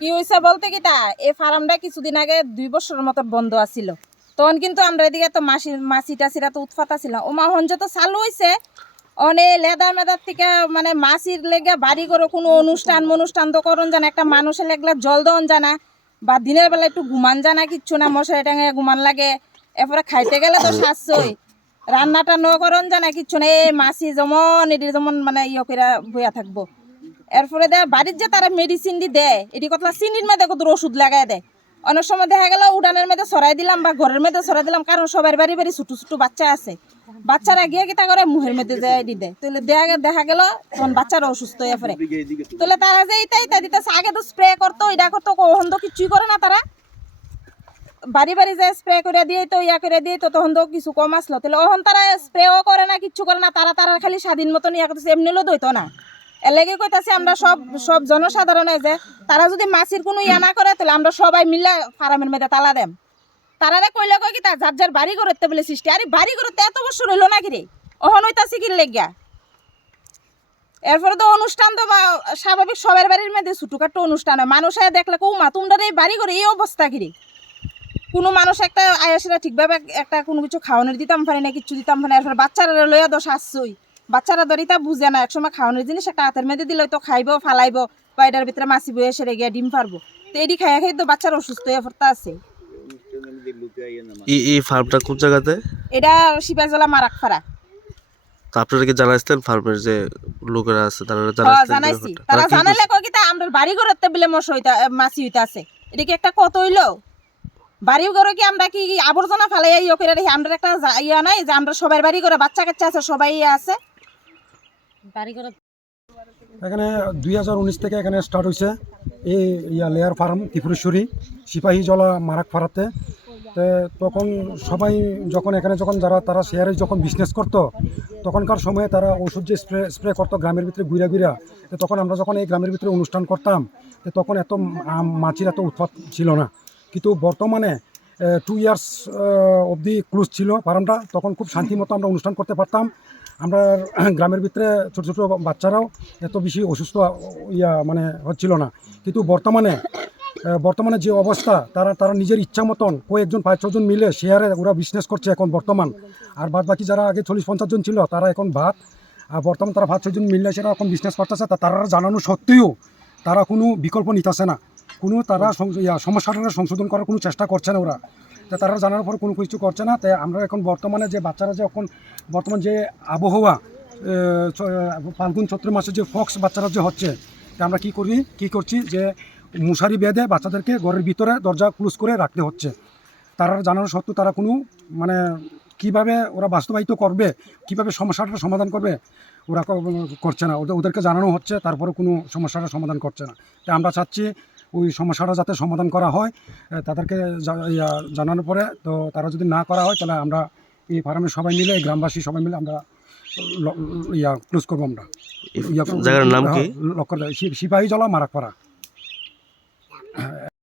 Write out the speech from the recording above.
কি হয়েছে বলতে কি তা এই ফার্মটা কিছুদিন আগে দুই বছরের মতো বন্ধ আছিল। তখন কিন্তু আমরা এদিকে তো মাসি মাছি টাছিরা তো উৎপাত আছিল। ওমা হঞ্জ তো চালু হয়েছে অনে লেদা মেদার থেকে মানে মাসির লেগে বাড়ি করে কোনো অনুষ্ঠান অনুষ্ঠান তো করন জানা, একটা মানুষের লেগলে জল দেওয়ান জানা, বা দিনের বেলা একটু ঘুমান জানা কিচ্ছু না, মশারি টাঙে ঘুমান লাগে। এরপরে খাইতে গেলে তো শাসই রান্নাটা ন করন জানা, কিচ্ছু না এই মাছি যেমন, এটি যেমন মানে ইয়ে করে বইয়া থাকব। এরপরে দেয় বাড়ির যে তারা মেডিসিন দি দেয়, এটি কথা চিনির মধ্যে কত ওষুধ লাগাই দেয়। অনেক সময় দেখা গেল, উড়ানের মধ্যে সরাই দিলাম বা ঘরের মধ্যে সরাই দিলাম, কারণ সবার বাড়ি বাড়ি ছোট ছোট বাচ্চা আছে। বাচ্চারা গিয়ে কিতা করে, মুহের মধ্যে দেয় দি দেয়। তাহলে দেখা দেখা গেল, তখন বাচ্চারা অসুস্থ হয়ে তাহলে তারা যে এইটা এইটা দিতেছে, আগে তো স্প্রে করতো, এটা করতো, কখন তো কিছুই করে না তারা। বাড়ি বাড়ি যায় স্প্রে করে দিয়ে তো ইয়া করে দিয়ে তো তখন তো কিছু কম আসলো। তাহলে ওখন তারা স্প্রেও করে না, কিচ্ছু করে না, তারা তারা খালি স্বাধীন মতন ইয়া করতেছে, এমনি হলেও দইতো না। এর লেগে কইতাছি আমরা সব সব জনসাধারণে যে তারা যদি মাছির কোনো ইয়া না করে, তাহলে আমরা সবাই মিলে ফার্মের মধ্যে তালা দেম। তারারে কইলে কই কি তা, যার যার বাড়ি করতে বলে সৃষ্টি। আরে বাড়ি করতে এত বছর হইল নাকি রে? অহন হইতাছি কি লেগিয়া? এরপরে তো অনুষ্ঠান তো স্বাভাবিক সবার বাড়ির মধ্যে ছোটখাটো অনুষ্ঠান হয়। মানুষ দেখলে কৌমা, তোমরা এই বাড়ি করে এই অবস্থা কিরে কোনো মানুষ একটা আয়াসিরা ঠিকভাবে একটা কোনো কিছু খাওয়ানোর দিতাম পারে না কিছু দিতাম পারে না। এরপরে বাচ্চারা লইয়া দোষ আসছই বাচ্চারা ধরিতা বুঝে না একসময় খাওয়ানোর জিনিস একটা হাতের মধ্যে দিলে তো খাইবো ফালাইবো বা এটার ভিতরে মাছি বয়ে সেরে গিয়ে ডিম পারব তো এটি খাইয়া খাই তো বাচ্চারা অসুস্থ হয়ে পড়তে আছে। এই ফার্মটা কোন জায়গাতে? এটা শিবাজলা মারাক ফাড়া তা আপনারা কি জানাইছেন ফার্মের যে লোকেরা আছে তারা হ্যাঁ, জানাইছি। তারা তারা জানাইলে কয় কি তা আমরা বাড়ি ঘরেতে বলে মশ হইতা মাছি হইতা আছে এটা কি একটা কত হইল? বাড়ি ঘরে কি আমরা কি আবর্জনা ফালাই ইয়ে করে রাখি আমরা একটা ইয়া নাই যে আমরা সবার বাড়ি করে বাচ্চা কাচ্চা আছে, সবাই ইয়ে আছে। বাড়ি করে এখানে দুই হাজার উনিশ থেকে এখানে স্টার্ট হয়েছে এই ইয়া লেয়ার ফার্ম ত্রিপুরেশ্বরী, সিপাহী জলা মারাক ফাড়াতে তো তখন সবাই যখন এখানে যখন যারা, তারা শেয়ারে যখন বিজনেস করতো, তখনকার সময়ে তারা ওষুধ যে স্প্রে স্প্রে করতো গ্রামের ভিতরে ঘুরা ঘুরা তখন আমরা যখন এই গ্রামের ভিতরে অনুষ্ঠান করতাম তখন এত মাছির এত উৎপাত ছিল না। কিন্তু বর্তমানে টু ইয়ার্স অবধি ক্লোজ ছিল ফার্মটা। তখন খুব শান্তি মতো আমরা অনুষ্ঠান করতে পারতাম। আমরা গ্রামের ভিতরে ছোটো ছোটো বাচ্চারাও এত বেশি অসুস্থ, ইয়া মানে হচ্ছিল না। কিন্তু বর্তমানে বর্তমানে যে অবস্থা, তারা তারা নিজের ইচ্ছা মতন কয়েকজন পাঁচ ছজন মিলে শেয়ারে ওরা বিজনেস করছে এখন বর্তমান। আর বাদ বাকি যারা আগে চল্লিশ পঞ্চাশ জন ছিল, তারা এখন ভাত, আর বর্তমান তারা পাঁচ ছজন মিললে সেটা এখন বিজনেস করতেছে, তা, তারা জানানো সত্ত্বেও তারা কোনো বিকল্প নিতেছে না। কোনো তারা সমস্যাটা সংশোধন করার কোনো চেষ্টা করছে না ওরা। তা তারা জানার পর কোনো কিছু করছে না। তাই আমরা এখন বর্তমানে যে বাচ্চারা যে এখন, বর্তমান যে আবহাওয়া ফাল্গুন, চৈত্র মাসে যে ফক্স বাচ্চারা যে হচ্ছে, তা আমরা কি করি, কি করছি যে মশারি বেঁধে বাচ্চাদেরকে ঘরের ভিতরে দরজা ক্লোজ করে রাখতে হচ্ছে। তারা জানানো সত্ত্বেও তারা কোনো মানে কীভাবে ওরা বাস্তবায়িত করবে, কীভাবে সমস্যাটা সমাধান করবে, ওরা করছে না। ওদের, ওদেরকে জানানো হচ্ছে তারপরে কোনো সমস্যাটা সমাধান করছে না। তাই আমরা চাচ্ছি ওই সমস্যাটা যাতে সমাধান করা হয় তাদেরকে জানানোর পরে তো তারা যদি না করা হয় তাহলে আমরা এই ফার্মের সবাই মিলে এই গ্রামবাসী সবাই মিলে আমরা ইয়া ক্লোজ করব আমরা। জায়গার নাম কি? লক্ষ্য সিপাহী জলা মারাকপাড়া।